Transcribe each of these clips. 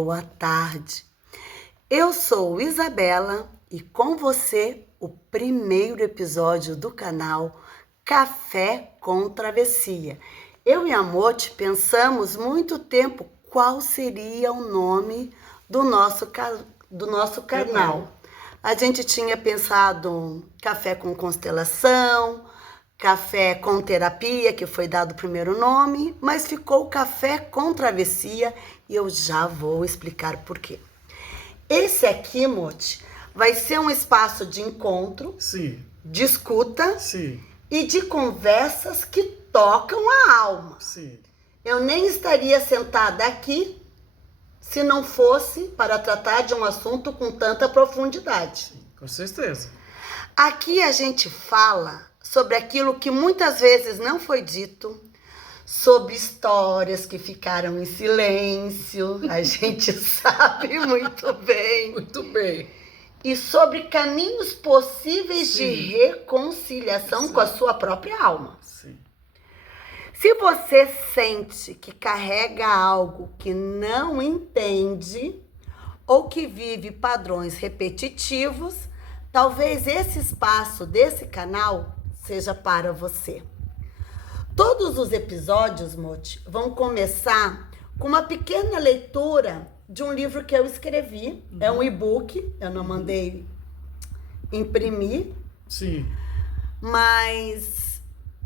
Boa tarde. Eu sou Isabela e com você o primeiro episódio do canal Café com Travessia. Eu e a Mote pensamos muito tempo qual seria o nome do nosso canal. A gente tinha pensado Café com Constelação, Café com Terapia, que foi dado o primeiro nome, mas ficou Café com Travessia e eu já vou explicar por quê. Esse aqui, Mote, vai ser um espaço de encontro, Sim. de escuta Sim. e de conversas que tocam a alma. Sim. Eu nem estaria sentada aqui se não fosse para tratar de um assunto com tanta profundidade. Com certeza. Aqui a gente fala sobre aquilo que muitas vezes não foi dito, sobre histórias que ficaram em silêncio, a gente sabe muito bem. Muito bem. E sobre caminhos possíveis de reconciliação com a sua própria alma. Sim. Se você sente que carrega algo que não entende ou que vive padrões repetitivos, talvez esse espaço desse canal seja para você. Todos os episódios, Mote, vão começar com uma pequena leitura de um livro que eu escrevi. É um e-book, eu não mandei imprimir. Sim. Mas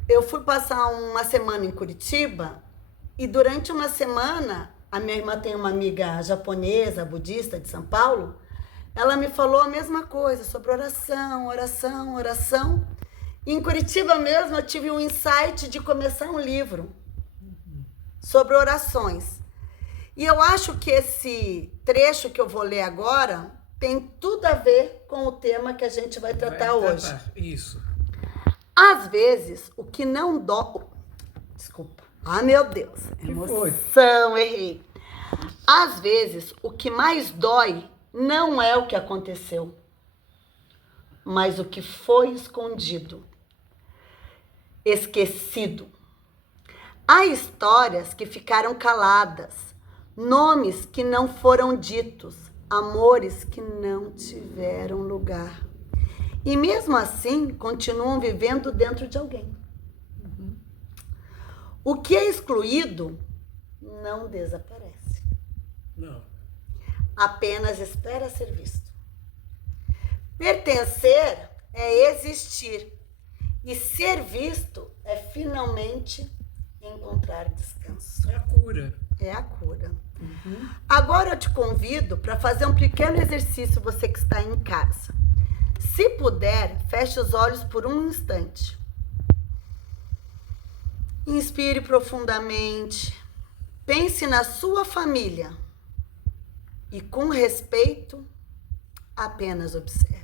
eu fui passar uma semana em Curitiba e durante uma semana, a minha irmã tem uma amiga japonesa, budista de São Paulo, ela me falou a mesma coisa sobre oração, oração, oração. Em Curitiba mesmo, eu tive um insight de começar um livro sobre orações. E eu acho que esse trecho que eu vou ler agora tem tudo a ver com o tema que a gente vai tratar hoje. Isso. Às vezes, o que não dói... Desculpa. Ah, meu Deus. Emoção, errei. Às vezes, o que mais dói não é o que aconteceu, mas o que foi escondido, esquecido. Há histórias que ficaram caladas, nomes que não foram ditos, amores que não tiveram lugar. E mesmo assim, continuam vivendo dentro de alguém. O que é excluído não desaparece. Não. Apenas espera ser visto. Pertencer é existir. E ser visto é finalmente encontrar descanso. É a cura. É a cura. Agora eu te convido para fazer um pequeno exercício, você que está em casa. Se puder, feche os olhos por um instante. Inspire profundamente. Pense na sua família. E com respeito, apenas observe.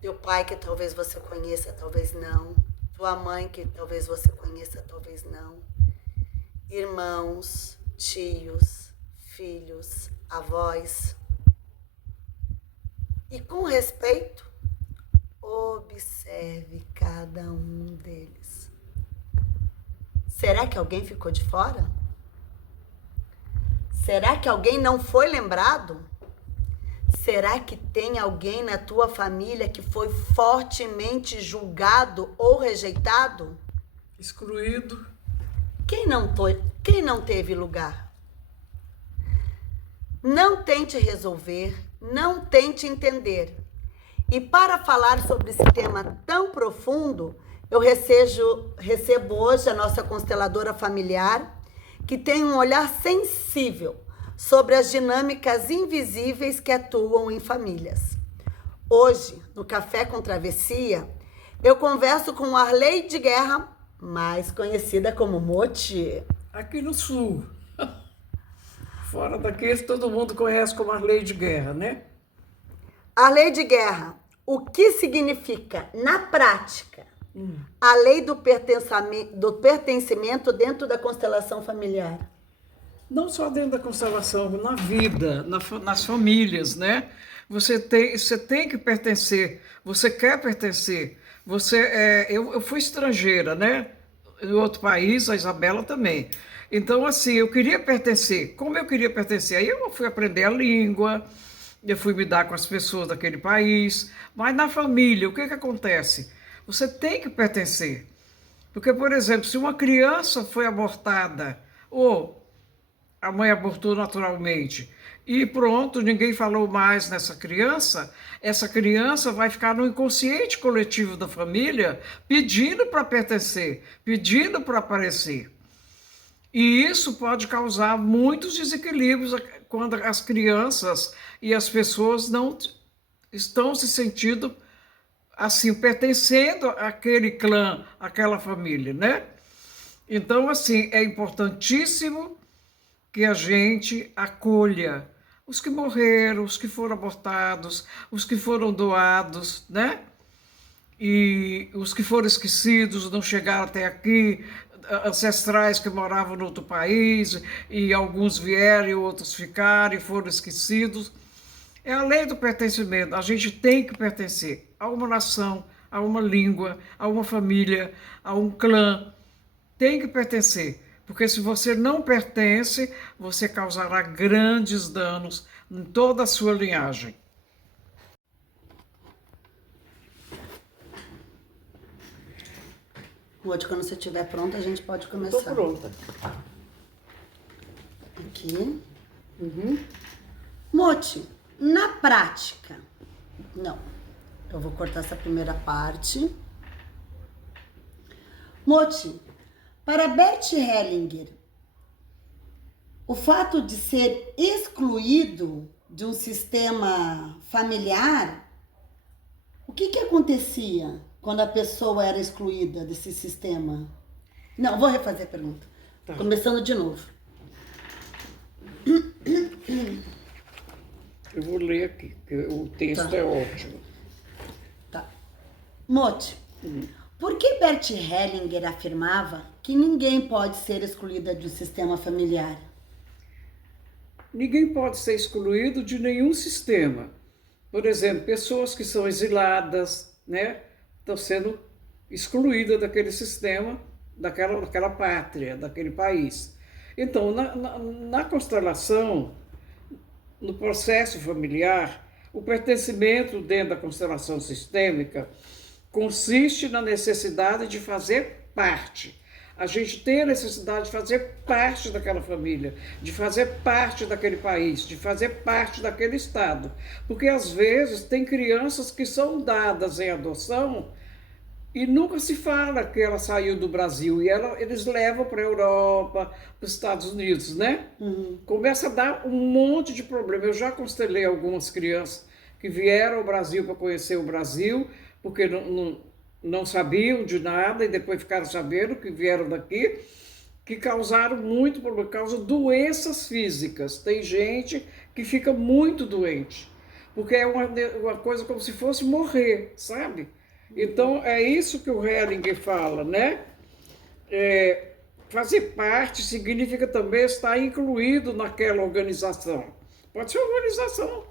Teu pai, que talvez você conheça, talvez não. Tua mãe, que talvez você conheça, talvez não. Irmãos, tios, filhos, avós. E com respeito, observe cada um deles. Será que alguém ficou de fora? Será que alguém não foi lembrado? Será que tem alguém na tua família que foi fortemente julgado ou rejeitado? Excluído. Quem não teve lugar? Não tente resolver, não tente entender. E para falar sobre esse tema tão profundo, eu recebo hoje a nossa consteladora familiar, que tem um olhar sensível sobre as dinâmicas invisíveis que atuam em famílias. Hoje, no Café com Travessia, eu converso com Arleide Guerra, mais conhecida como Mote. Aqui no sul. Fora daqueles, todo mundo conhece como Arleide Guerra, né? Arleide Guerra, o que significa, na prática, a lei do pertencimento dentro da constelação familiar? Não só dentro da constelação, na vida, nas famílias, né? Você tem que pertencer, você quer pertencer. Eu fui estrangeira, né? em outro país, a Isabela também. Então, assim, eu queria pertencer. Como eu queria pertencer? Aí eu fui aprender a língua, eu fui me dar com as pessoas daquele país. Mas na família, o que que acontece? Você tem que pertencer. Porque, por exemplo, se uma criança foi abortada, ou a mãe abortou naturalmente, e pronto, ninguém falou mais nessa criança, essa criança vai ficar no inconsciente coletivo da família pedindo para pertencer, pedindo para aparecer. E isso pode causar muitos desequilíbrios quando as crianças e as pessoas não estão se sentindo assim, pertencendo àquele clã, àquela família, né? Então, assim, é importantíssimo que a gente acolha os que morreram, os que foram abortados, os que foram doados, né? E os que foram esquecidos, não chegaram até aqui, ancestrais que moravam no outro país, e alguns vieram e outros ficaram e foram esquecidos. É a lei do pertencimento. A gente tem que pertencer a uma nação, a uma língua, a uma família, a um clã. Tem que pertencer. Porque se você não pertence, você causará grandes danos em toda a sua linhagem. Moti, quando você estiver pronta, a gente pode começar. Estou pronta. Aqui. Moti, na prática... Não, eu vou cortar essa primeira parte. Moti, para Bert Hellinger, o fato de ser excluído de um sistema familiar, o que que acontecia quando a pessoa era excluída desse sistema? Não, vou refazer a pergunta. Tá. Começando de novo. Eu vou ler aqui, porque o texto Tá. é ótimo. Tá. Moti, por que Bert Hellinger afirmava que ninguém pode ser excluída do sistema familiar? Ninguém pode ser excluído de nenhum sistema. Por exemplo, pessoas que são exiladas, né, estão sendo excluídas daquele sistema, daquela pátria, daquele país. Então, na constelação, no processo familiar, o pertencimento dentro da constelação sistêmica consiste na necessidade de fazer parte. A gente tem a necessidade de fazer parte daquela família, de fazer parte daquele país, de fazer parte daquele estado. Porque às vezes tem crianças que são dadas em adoção e nunca se fala que ela saiu do Brasil e eles levam para a Europa, para os Estados Unidos, né? Começa a dar um monte de problema. Eu já constelei algumas crianças que vieram ao Brasil para conhecer o Brasil, porque não sabiam de nada e depois ficaram sabendo que vieram daqui, que causaram muito problema, causam doenças físicas. Tem gente que fica muito doente, porque é uma coisa como se fosse morrer, sabe? Então, é isso que o Hellinger fala, né? Fazer parte significa também estar incluído naquela organização. Pode ser uma organização.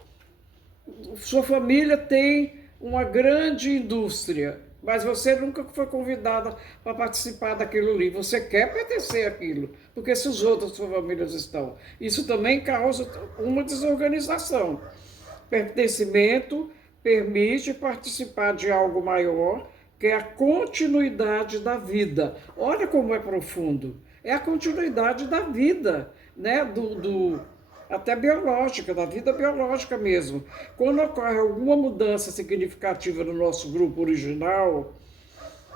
Sua família tem uma grande indústria, mas você nunca foi convidada para participar daquilo ali. Você quer pertencer àquilo, porque se os outros suas famílias estão. Isso também causa uma desorganização. Pertencimento permite participar de algo maior, que é a continuidade da vida. Olha como é profundo. É a continuidade da vida, né? Até biológica, da vida biológica mesmo. Quando ocorre alguma mudança significativa no nosso grupo original,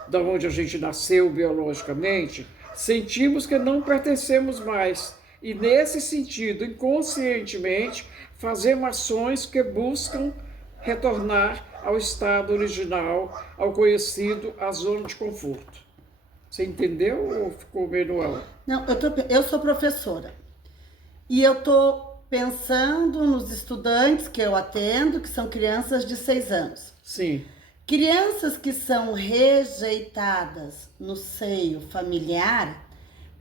da onde a gente nasceu biologicamente, sentimos que não pertencemos mais. E nesse sentido, inconscientemente, fazemos ações que buscam retornar ao estado original, ao conhecido, à zona de conforto. Você entendeu ou ficou manual? Não, eu sou professora. E eu estou pensando nos estudantes que eu atendo, que são crianças de 6 anos. Sim. Crianças que são rejeitadas no seio familiar,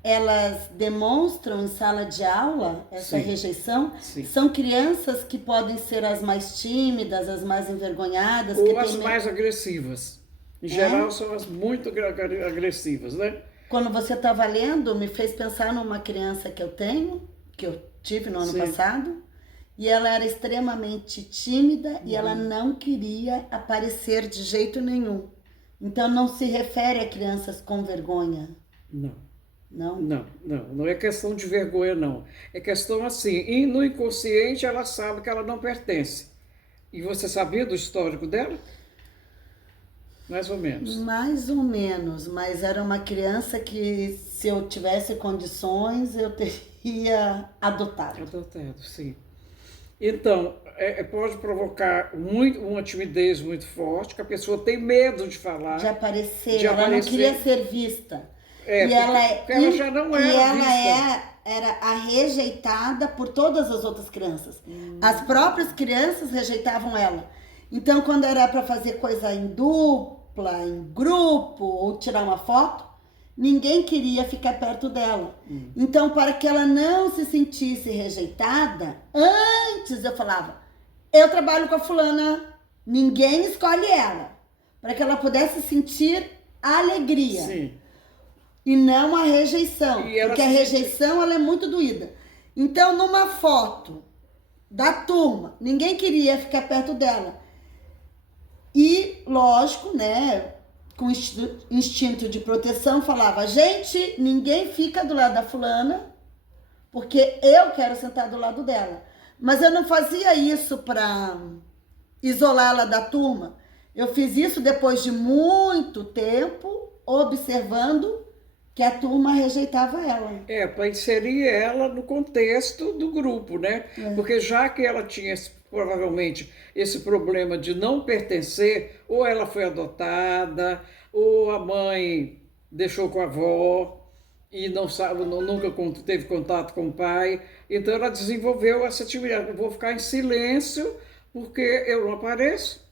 elas demonstram em sala de aula essa Sim. rejeição? Sim. São crianças que podem ser as mais tímidas, as mais envergonhadas. Ou que as têm mais agressivas. Em geral, são as muito agressivas, né? Quando você estava lendo, me fez pensar numa criança que eu tenho, que eu tive no ano Sim. passado, e ela era extremamente tímida e ela não queria aparecer de jeito nenhum. Então não se refere a crianças com vergonha, Não, não? não é questão de vergonha, não. É questão assim, e no inconsciente ela sabe que ela não pertence. E você sabia do histórico dela? Mais ou menos. Mais ou menos, mas era uma criança que se eu tivesse condições eu teria adotado. Adotado, sim. Então, pode provocar uma timidez muito forte, que a pessoa tem medo de falar, De aparecer, de ela não aparecer. queria ser vista. É, E ela, porque ela já não e era ela vista. era a rejeitada por todas as outras crianças. As próprias crianças rejeitavam ela. Então, quando era para fazer coisa em dupla, em grupo, ou tirar uma foto, ninguém queria ficar perto dela. Então, para que ela não se sentisse rejeitada, antes eu falava, eu trabalho com a fulana, ninguém escolhe ela. Para que ela pudesse sentir alegria. Sim. E não a rejeição. E ela Porque a se rejeição ela é muito doída. Então, numa foto da turma, ninguém queria ficar perto dela. E, lógico, né, com instinto de proteção, falava, gente, ninguém fica do lado da fulana, porque eu quero sentar do lado dela. Mas eu não fazia isso para isolá-la da turma. Eu fiz isso depois de muito tempo, observando que a turma rejeitava ela. Para inserir ela no contexto do grupo, né? Porque já que ela tinha provavelmente esse problema de não pertencer, ou ela foi adotada, ou a mãe deixou com a avó e não sabe, nunca teve contato com o pai, então ela desenvolveu essa timidez. Eu vou ficar em silêncio porque eu não apareço.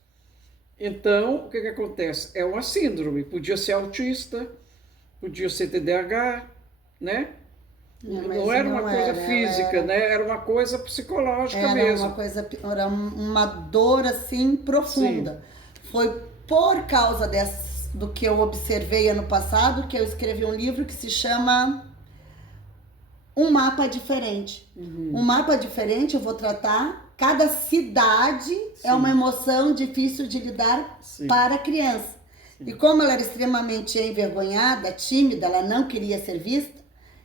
Então, o que acontece? É uma síndrome, podia ser autista, podia ser TDAH, né? Não era uma coisa física, né? Era uma coisa psicológica mesmo. Era uma dor assim profunda. Sim. Foi por causa do que eu observei ano passado que eu escrevi um livro que se chama Um Mapa Diferente. Um mapa diferente eu vou tratar. Cada cidade é uma emoção difícil de lidar para a criança. E como ela era extremamente envergonhada, tímida, ela não queria ser vista,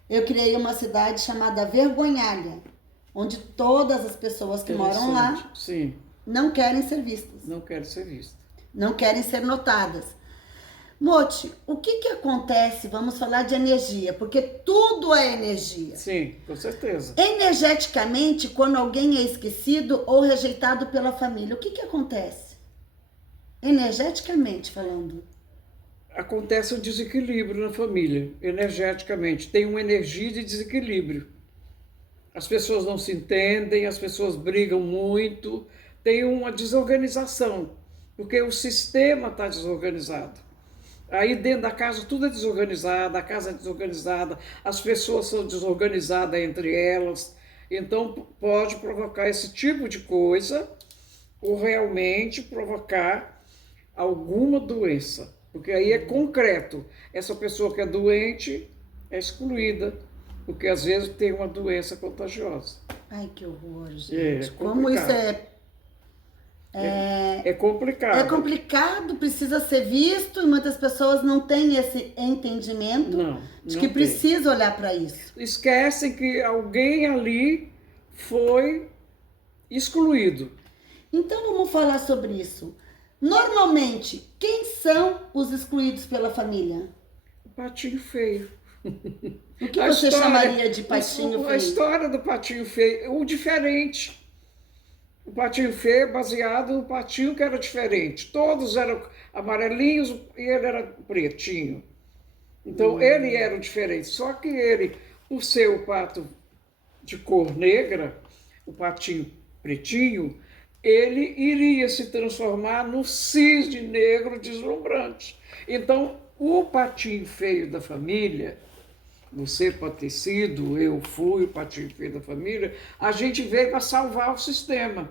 eu criei uma cidade chamada Vergonhalha, onde todas as pessoas que moram lá não querem ser vistas. Não querem ser vistas. Não querem ser notadas. Moti, o que acontece? Vamos falar de energia, porque tudo é energia. Sim, com certeza. Energeticamente, quando alguém é esquecido ou rejeitado pela família, o que acontece? Energeticamente falando. Acontece um desequilíbrio na família, energeticamente. Tem uma energia de desequilíbrio. As pessoas não se entendem, as pessoas brigam muito, tem uma desorganização, porque o sistema está desorganizado. Aí dentro da casa tudo é desorganizado, a casa é desorganizada, as pessoas são desorganizadas entre elas. Então pode provocar esse tipo de coisa ou realmente provocar alguma doença. Porque aí é concreto. Essa pessoa que é doente é excluída, porque às vezes tem uma doença contagiosa. Ai, que horror, gente. É como isso é complicado. É complicado, precisa ser visto e muitas pessoas não têm esse entendimento de que precisa olhar para isso. Esquecem que alguém ali foi excluído. Então vamos falar sobre isso. Normalmente, quem são os excluídos pela família? O patinho feio. O que você chamaria de patinho feio? A história do patinho feio, o diferente. O patinho feio é baseado no patinho que era diferente. Todos eram amarelinhos e ele era pretinho. Então ele era o diferente. Só que ele, por ser o pato de cor negra, o patinho pretinho, ele iria se transformar no cisne negro deslumbrante. Então, o patinho feio da família, você pode ter sido, eu fui o patinho feio da família, a gente veio para salvar o sistema.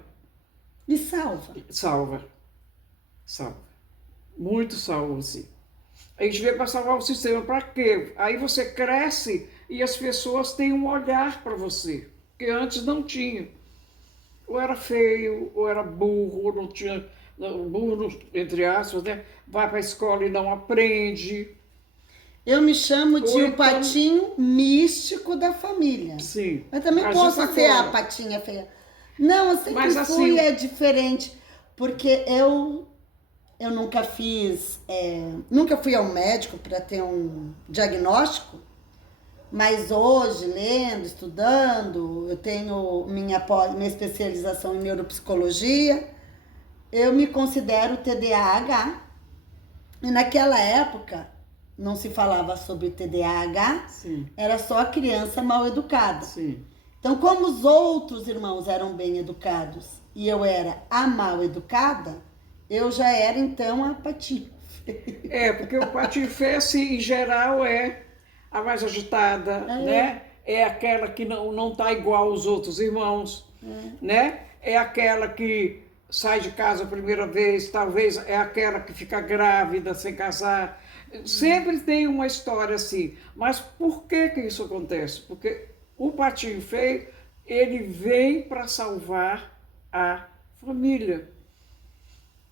E salva? Salva. Salva. Muito salva, sim. A gente veio para salvar o sistema, para quê? Aí você cresce e as pessoas têm um olhar para você, que antes não tinha. Ou era feio, ou era burro, ou não tinha, burro, entre aspas, né? Vai para a escola e não aprende. Eu me chamo de Ou o então- patinho místico da família. Sim. Mas também Mas posso isso ser a agora. patinha feia. Não, eu sempre Mas assim, fui diferente. Porque eu nunca fiz, nunca fui ao médico para ter um diagnóstico, mas hoje, lendo, estudando, eu tenho minha especialização em neuropsicologia, eu me considero TDAH, e naquela época não se falava sobre TDAH, sim, era só a criança mal educada. sim. Então, como os outros irmãos eram bem educados e eu era a mal educada, eu já era então a patinha. Porque o patife, assim, em geral, é a mais agitada, né? É aquela que não tá igual aos outros irmãos, né? É aquela que sai de casa a primeira vez, talvez é aquela que fica grávida sem casar. Sempre tem uma história assim. Mas por que isso acontece? Porque o patinho feio, ele vem para salvar a família.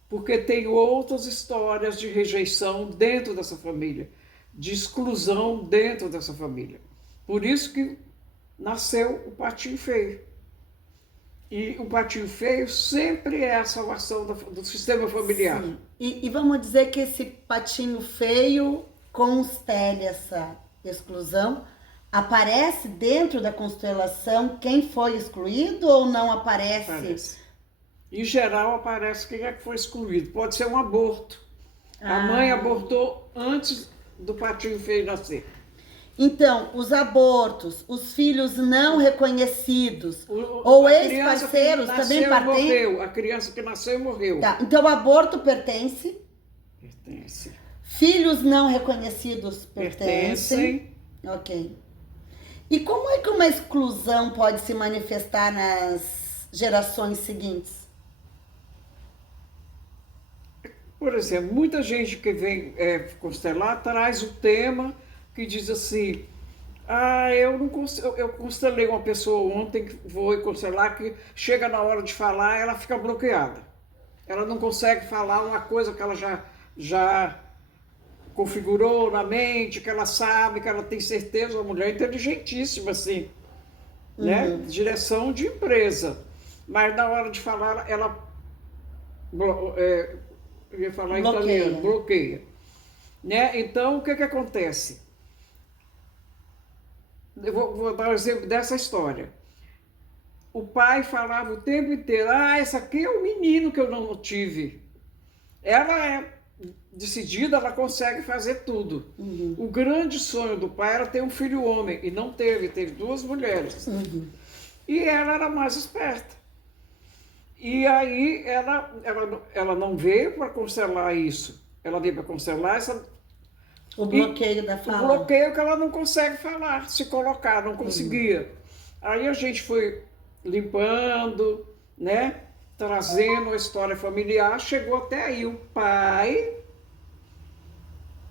Porque tem outras histórias de rejeição dentro dessa família, de exclusão dentro dessa família. Por isso que nasceu o patinho feio. E o patinho feio sempre é a salvação do sistema familiar. Sim. E vamos dizer que esse patinho feio constele essa exclusão. Aparece dentro da constelação quem foi excluído ou não aparece? Aparece. Em geral, aparece quem é que foi excluído. Pode ser um aborto. A mãe abortou antes do patinho feio nascer. Então, os abortos, os filhos não reconhecidos, A ou criança que ex-parceiros também nasceu partem. morreu. A criança que nasceu morreu. Tá, então o aborto pertence, Pertence. filhos não reconhecidos pertencem. Pertencem. Ok. E como é que uma exclusão pode se manifestar nas gerações seguintes? Por exemplo, muita gente que vem constelar traz o tema que diz assim: eu constelei uma pessoa ontem que vou constelar, que chega na hora de falar, ela fica bloqueada. Ela não consegue falar uma coisa que ela já configurou na mente, que ela sabe, que ela tem certeza, uma mulher inteligentíssima, assim, né? Direção de empresa. Mas na hora de falar, ela eu ia falar em italiano, bloqueia. Né? Então, o que acontece? Eu vou dar um exemplo dessa história. O pai falava o tempo inteiro: esse aqui é o menino que eu não tive. Ela é decidida, ela consegue fazer tudo. O grande sonho do pai era ter um filho homem, e não teve, teve duas mulheres. E ela era mais esperta. E aí ela não veio para constelar isso. Ela veio para constelar o bloqueio da fala. O bloqueio que ela não consegue falar, se colocar, não conseguia. Aí a gente foi limpando, né? Trazendo a história familiar, chegou até aí. O pai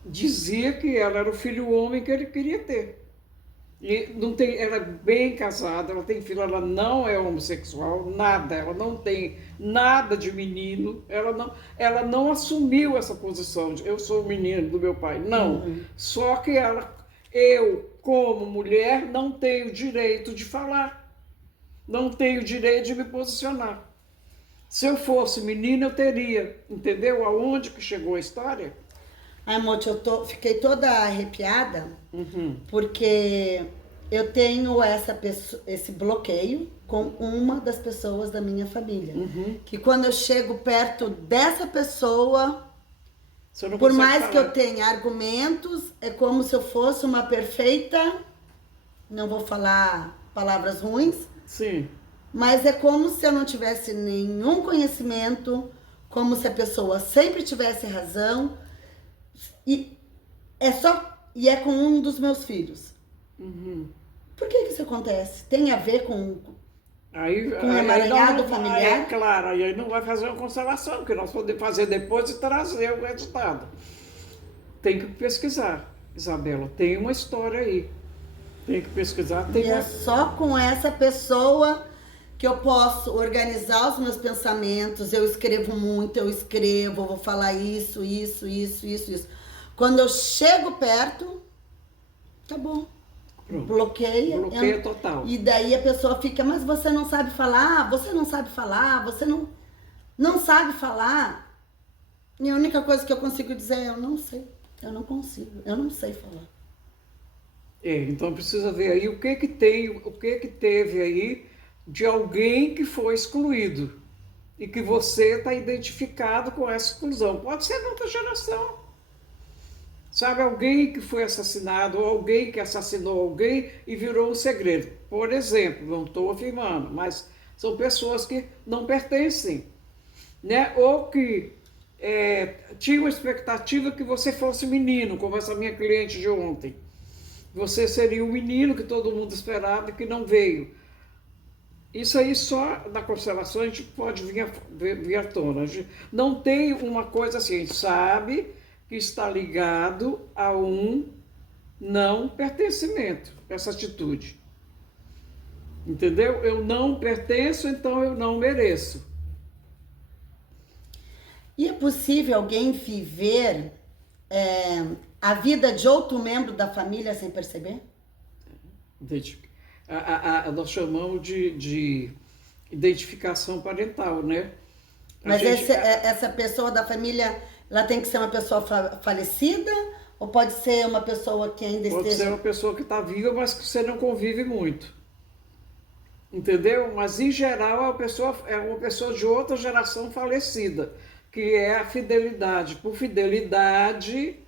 dizia que ela era o filho homem que ele queria ter. E não tem, ela é bem casada, ela tem filho, ela não é homossexual, nada, ela não tem nada de menino, ela não assumiu essa posição de eu sou o menino do meu pai, não. Só que eu, como mulher, não tenho direito de falar, não tenho direito de me posicionar. Se eu fosse menina, eu teria, entendeu? Aonde que chegou a história? Ai, Mote, fiquei toda arrepiada, porque eu tenho esse bloqueio com uma das pessoas da minha família. Que quando eu chego perto dessa pessoa, por mais que eu tenha argumentos, é como se eu fosse uma perfeita, não vou falar palavras ruins, sim, mas é como se eu não tivesse nenhum conhecimento, como se a pessoa sempre tivesse razão. E é com um dos meus filhos. Por que isso acontece? Tem a ver com um emaranhado familiar? Claro, aí não vai fazer uma constelação, que nós podemos fazer depois e trazer o resultado. tem que pesquisar, Isabela. Tem uma história aí. Tem que pesquisar. E é só com essa pessoa que eu posso organizar os meus pensamentos. Eu escrevo muito, vou falar isso. Quando eu chego perto, tá bom. Pronto. Bloqueia. Bloqueia total. E daí a pessoa fica, mas você não sabe falar, você não sabe falar. E a única coisa que eu consigo dizer é, eu não sei, eu não consigo, eu não sei falar. Então precisa ver aí o que que teve aí de alguém que foi excluído e que você está identificado com essa exclusão. Pode ser de outra geração. Sabe, alguém que foi assassinado ou alguém que assassinou alguém e virou um segredo. Por exemplo, não estou afirmando, mas são pessoas que não pertencem, né? Ou que tinham a expectativa que você fosse menino, como essa minha cliente de ontem. Você seria o menino que todo mundo esperava e que não veio. Isso aí só na constelação a gente pode vir à tona. A gente não tem uma coisa assim, a gente sabe que está ligado a um não pertencimento, essa atitude. Entendeu? Eu não pertenço, então eu não mereço. E é possível alguém viver a vida de outro membro da família sem perceber? Nós chamamos de identificação parental, né? Mas essa pessoa da família, ela tem que ser uma pessoa falecida? Ou pode ser uma pessoa que ainda esteja... Pode ser uma pessoa que está viva, mas que você não convive muito. Entendeu? Mas, em geral, é uma pessoa de outra geração falecida, que é a fidelidade. Por fidelidade,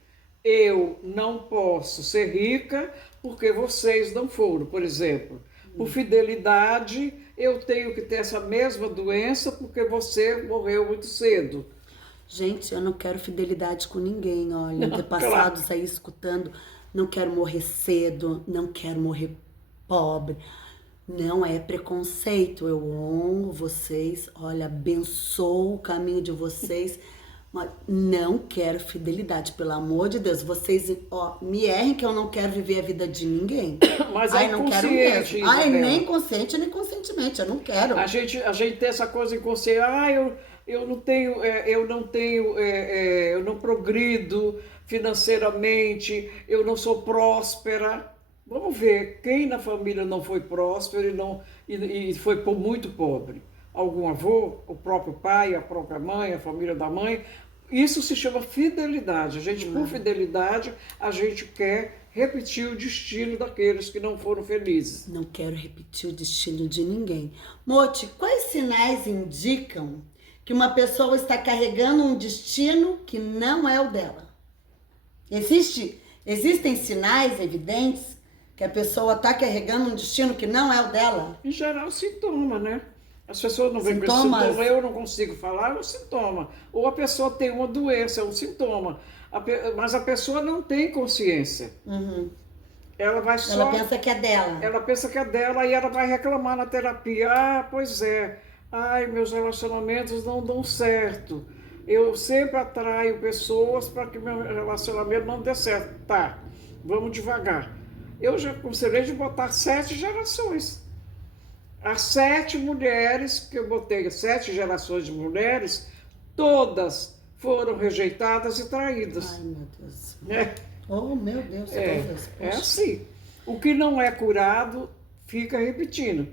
eu não posso ser rica porque vocês não foram, por exemplo. Por fidelidade, eu tenho que ter essa mesma doença porque você morreu muito cedo. Gente, eu não quero fidelidade com ninguém, olha. Antepassados claro. Aí escutando, não quero morrer cedo, não quero morrer pobre. Não é preconceito, eu honro vocês, olha, abençoo o caminho de vocês, mas não quero fidelidade, pelo amor de Deus. Vocês, me errem que eu não quero viver a vida de ninguém. Mas é não quero mesmo. Isabela. Nem consciente, nem conscientemente, eu não quero. A gente tem essa coisa inconsciente, eu não progrido financeiramente, eu não sou próspera. Vamos ver, quem na família não foi próspero e foi muito pobre? Algum avô, o próprio pai, a própria mãe, a família da mãe. Isso se chama fidelidade. Por fidelidade, a gente quer repetir o destino daqueles que não foram felizes. Não quero repetir o destino de ninguém. Moti, quais sinais indicam que uma pessoa está carregando um destino que não é o dela? Existem sinais evidentes que a pessoa está carregando um destino que não é o dela? Em geral, sintoma, né? As pessoas não veem com esse sintoma, eu não consigo falar, é um sintoma. Ou a pessoa tem uma doença, é um sintoma. Mas a pessoa não tem consciência. Uhum. Ela pensa que é dela. Ela pensa que é dela e ela vai reclamar na terapia. Pois é. Meus relacionamentos não dão certo. Eu sempre atraio pessoas para que meu relacionamento não dê certo. Tá, vamos devagar. Eu já aconselhei de botar 7 gerações. As 7 mulheres que eu botei, 7 gerações de mulheres, todas foram rejeitadas e traídas. Ai, meu Deus. Oh, meu Deus. É assim. O que não é curado fica repetindo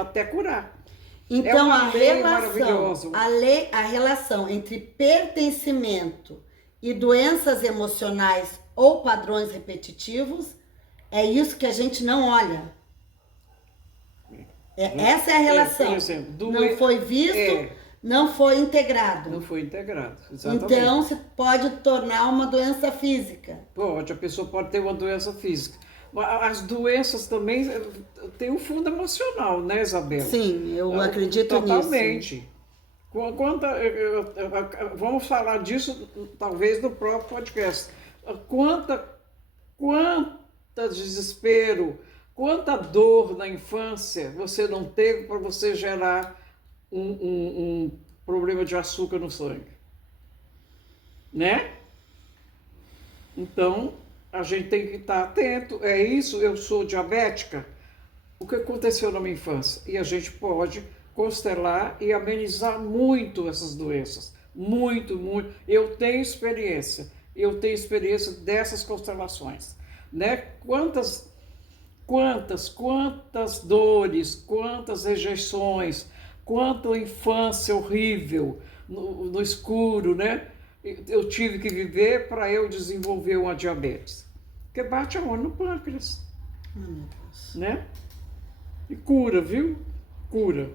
até curar. Então, a relação entre pertencimento e doenças emocionais ou padrões repetitivos, é isso que a gente não olha. Essa é a relação. Por exemplo, não foi visto, não foi integrado. Não foi integrado, exatamente. Então, se pode tornar uma doença física. Pode, a pessoa pode ter uma doença física. As doenças também têm um fundo emocional, né, Isabela? Sim, eu acredito totalmente. Vamos falar disso, talvez, no próprio podcast. Quanta desespero, quanta dor na infância você não teve para você gerar um problema de açúcar no sangue, né? Então, a gente tem que estar atento. É isso, eu sou diabética. O que aconteceu na minha infância? E a gente pode constelar e amenizar muito essas doenças. Muito, muito. Eu tenho experiência. Eu tenho experiência dessas constelações. Né? Quantas dores, quantas rejeições, quanta infância horrível no escuro, né? Eu tive que viver para eu desenvolver uma diabetes. Porque bate aonde? No pâncreas. Meu Deus. Né? E cura, viu? Cura.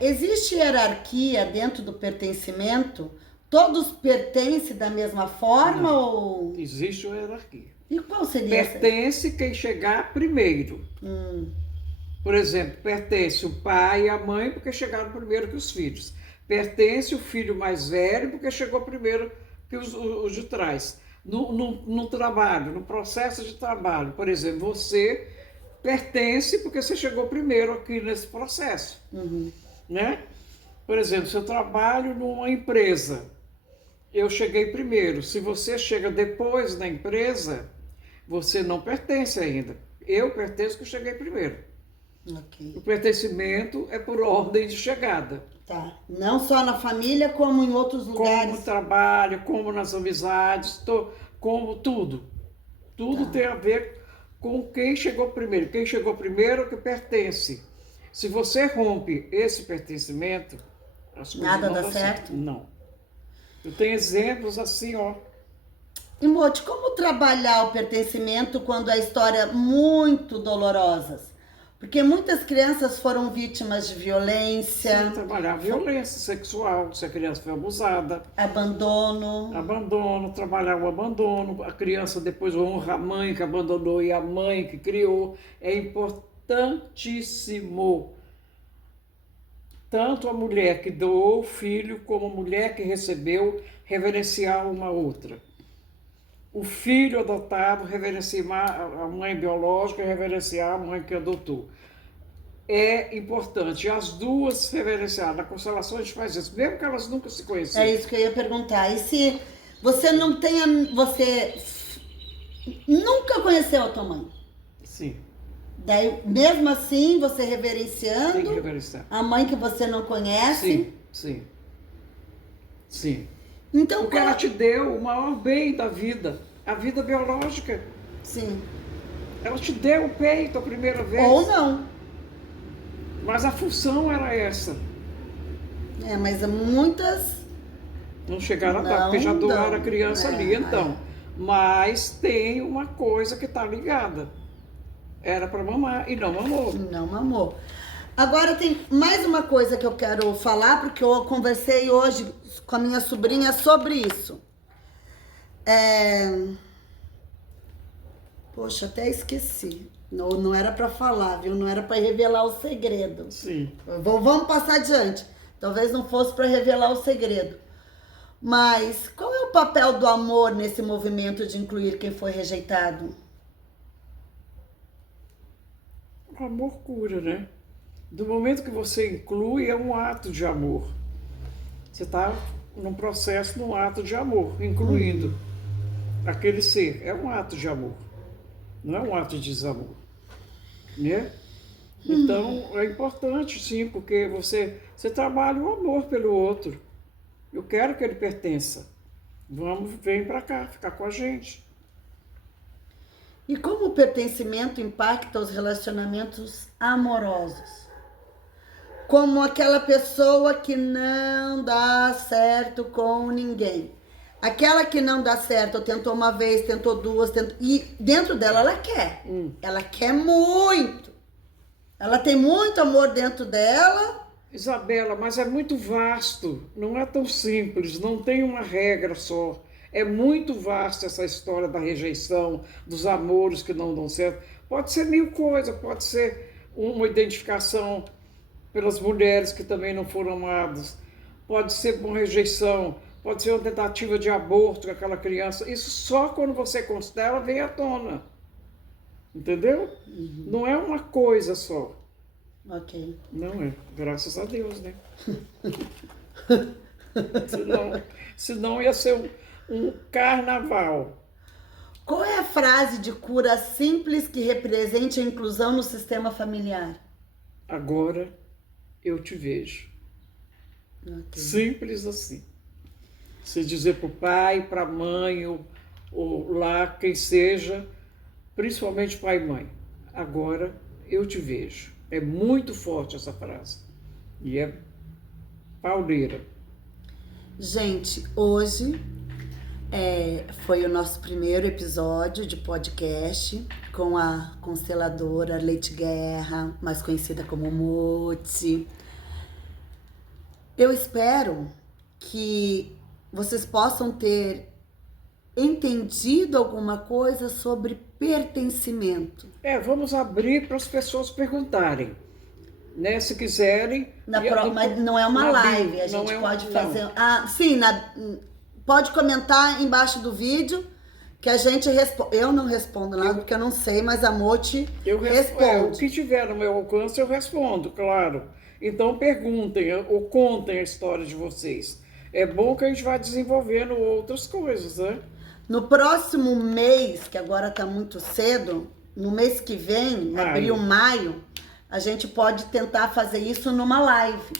Existe hierarquia dentro do pertencimento? Todos pertencem da mesma forma ou... Existe uma hierarquia. E qual seria essa? Pertence quem chegar primeiro. Por exemplo, pertence o pai e a mãe porque chegaram primeiro que os filhos. Pertence o filho mais velho porque chegou primeiro que os de trás. No trabalho, no processo de trabalho, por exemplo, você pertence porque você chegou primeiro aqui nesse processo. Né? Por exemplo, se eu trabalho numa empresa, eu cheguei primeiro. Se você chega depois na empresa, você não pertence ainda. Eu pertenço porque eu cheguei primeiro. Ok. O pertencimento é por ordem de chegada. Tá. Não só na família, como em outros lugares. Como no trabalho, como nas amizades, como tudo. Tudo tem a ver com quem chegou primeiro. Quem chegou primeiro é o que pertence. Se você rompe esse pertencimento, as coisas Nada não dá dão certo? Não. Eu tenho exemplos assim, ó. E Mote, como trabalhar o pertencimento quando a história é muito dolorosas? Porque muitas crianças foram vítimas de violência. Sim, trabalhar violência sexual, se a criança foi abusada. Abandono. Abandono, trabalhar o abandono. A criança depois honra a mãe que abandonou e a mãe que criou. É importantíssimo. Tanto a mulher que doou o filho, como a mulher que recebeu, reverenciar uma outra. O filho adotado reverenciar a mãe biológica, reverenciar a mãe que adotou. É importante. As duas reverenciar. Na constelação a gente faz isso, mesmo que elas nunca se conheciam. É isso que eu ia perguntar. E se você não tenha... Você nunca conheceu a tua mãe? Sim. Daí, mesmo assim, você reverenciando Tem que reverenciar. a mãe que você não conhece? Sim. Então, porque ela te deu o maior bem da vida, a vida biológica. Sim. Ela te deu o peito a primeira vez. Ou não. Mas a função era essa. Mas muitas... Não chegaram a dar, porque já doaram a criança ali, então. Mas tem uma coisa que está ligada. Era para mamar e não mamou. Não mamou. Agora tem mais uma coisa que eu quero falar, porque eu conversei hoje com a minha sobrinha sobre isso. Poxa, até esqueci. Não era para falar, viu? Não era para revelar o segredo. Sim. Vamos passar adiante. Talvez não fosse para revelar o segredo. Mas qual é o papel do amor nesse movimento de incluir quem foi rejeitado? O amor cura, né? Do momento que você inclui, é um ato de amor. Você está num processo, num ato de amor, incluindo aquele ser. É um ato de amor. Não é um ato de desamor. Né? Então, é importante, sim, porque você trabalha o amor pelo outro. Eu quero que ele pertença. Vem para cá, ficar com a gente. E como o pertencimento impacta os relacionamentos amorosos? Como aquela pessoa que não dá certo com ninguém. Aquela que não dá certo, tentou uma vez, tentou duas, e dentro dela ela quer. Ela quer muito. Ela tem muito amor dentro dela. Isabela, mas é muito vasto, não é tão simples, não tem uma regra só. É muito vasto essa história da rejeição, dos amores que não dão certo. Pode ser mil coisas, pode ser uma identificação pelas mulheres que também não foram amadas, pode ser uma rejeição, pode ser uma tentativa de aborto com aquela criança. Isso só quando você constela vem à tona. Entendeu? Não é uma coisa só. Ok. Não é, graças a Deus, né? Senão ia ser um carnaval. Qual é a frase de cura simples que represente a inclusão no sistema familiar? Agora eu te vejo. Ok. Simples assim. Se dizer para o pai, para a mãe, ou lá, quem seja, principalmente pai e mãe. Agora eu te vejo. É muito forte essa frase. E é pauleira. Gente, hoje foi o nosso primeiro episódio de podcast com a consteladora Leite Guerra, mais conhecida como Muti. Eu espero que vocês possam ter entendido alguma coisa sobre pertencimento. Vamos abrir para as pessoas perguntarem, né? Se quiserem. Mas não é uma live, a gente pode fazer. Sim, pode comentar embaixo do vídeo que a gente responde. Eu não respondo nada porque eu não sei, mas a Moti responde. O que tiver no meu alcance eu respondo, claro. Então perguntem ou contem a história de vocês. É bom que a gente vá desenvolvendo outras coisas, né? No próximo mês, que agora tá muito cedo, no mês que vem, abril, maio, a gente pode tentar fazer isso numa live.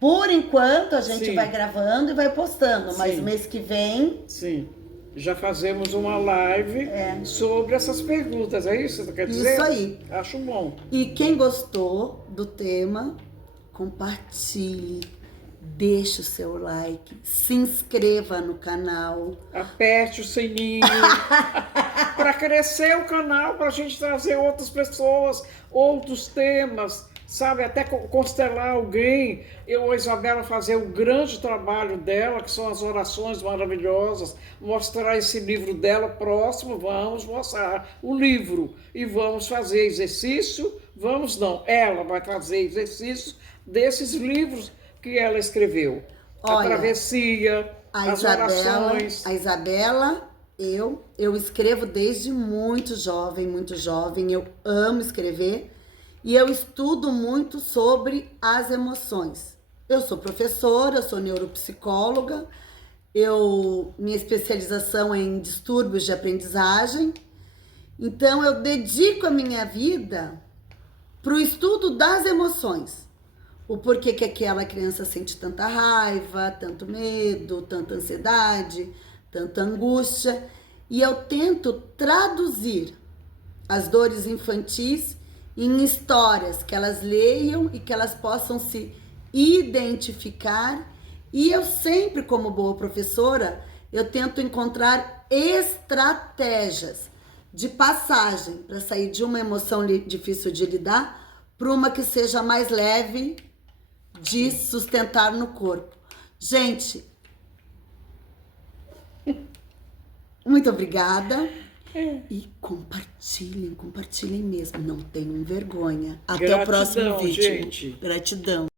Por enquanto, a gente vai gravando e vai postando, mas mês que vem... Sim, já fazemos uma live sobre essas perguntas, é isso que você quer dizer? Isso aí. Acho bom. E quem gostou do tema, compartilhe, deixe o seu like, se inscreva no canal. Aperte o sininho para crescer o canal, para a gente trazer outras pessoas, outros temas, sabe? Até constelar alguém. A Isabela fazer o grande trabalho dela, que são as orações maravilhosas, mostrar esse livro dela próximo, vamos mostrar o livro e vamos fazer exercício, ela vai fazer exercício desses livros que ela escreveu. Olha, a travessia, as orações. A Isabela, eu escrevo desde muito jovem, eu amo escrever e eu estudo muito sobre as emoções. Eu sou professora, sou neuropsicóloga, minha especialização é em distúrbios de aprendizagem, então eu dedico a minha vida para o estudo das emoções. O porquê que aquela criança sente tanta raiva, tanto medo, tanta ansiedade, tanta angústia. E eu tento traduzir as dores infantis em histórias que elas leiam e que elas possam se identificar. E eu sempre, como boa professora, eu tento encontrar estratégias de passagem para sair de uma emoção difícil de lidar para uma que seja mais leve de sustentar no corpo. Gente, muito obrigada. E compartilhem mesmo. Não tenham vergonha. Até o próximo vídeo. Gente. Gratidão.